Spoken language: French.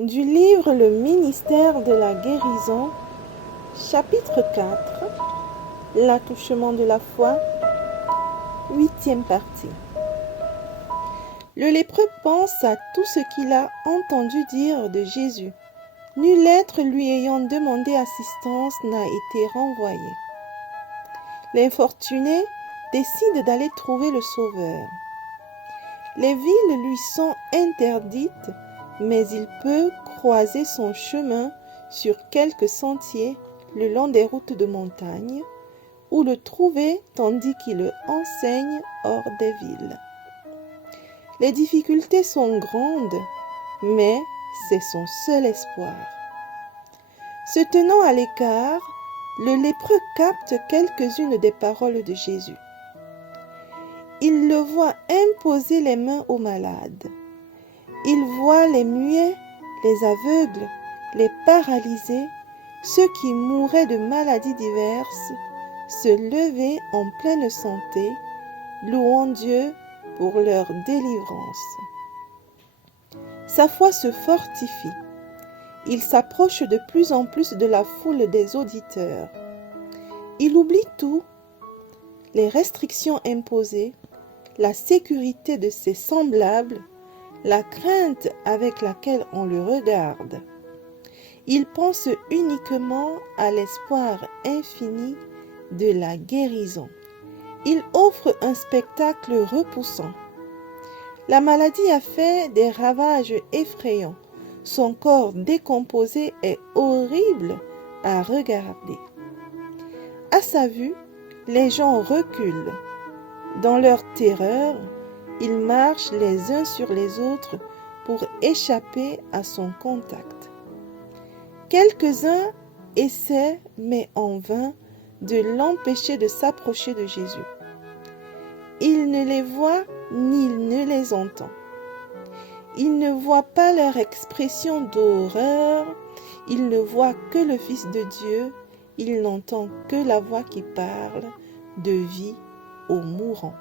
Du livre Le ministère de la guérison, chapitre 4, l'attouchement de la foi, 8e partie. Le lépreux pense à tout ce qu'il a entendu dire de Jésus. Nul être lui ayant demandé assistance n'a été renvoyé. L'infortuné décide d'aller trouver le Sauveur. Les villes lui sont interdites, mais il peut croiser son chemin sur quelques sentiers le long des routes de montagne, ou le trouver tandis qu'il enseigne hors des villes. Les difficultés sont grandes, mais c'est son seul espoir. Se tenant à l'écart, le lépreux capte quelques-unes des paroles de Jésus. Il le voit imposer les mains aux malades. Il voit les muets, les aveugles, les paralysés, ceux qui mouraient de maladies diverses, se lever en pleine santé, louant Dieu pour leur délivrance. Sa foi se fortifie. Il s'approche de plus en plus de la foule des auditeurs. Il oublie tout, les restrictions imposées, la sécurité de ses semblables, la crainte avec laquelle on le regarde. Il pense uniquement à l'espoir infini de la guérison. Il offre un spectacle repoussant. La maladie a fait des ravages effrayants. Son corps décomposé est horrible à regarder. À sa vue, les gens reculent. Dans leur terreur, ils marchent les uns sur les autres pour échapper à son contact. Quelques-uns essaient, mais en vain, de l'empêcher de s'approcher de Jésus. Il ne les voit ni il ne les entend. Il ne voit pas leur expression d'horreur, il ne voit que le Fils de Dieu, il n'entend que la voix qui parle de vie aux mourants.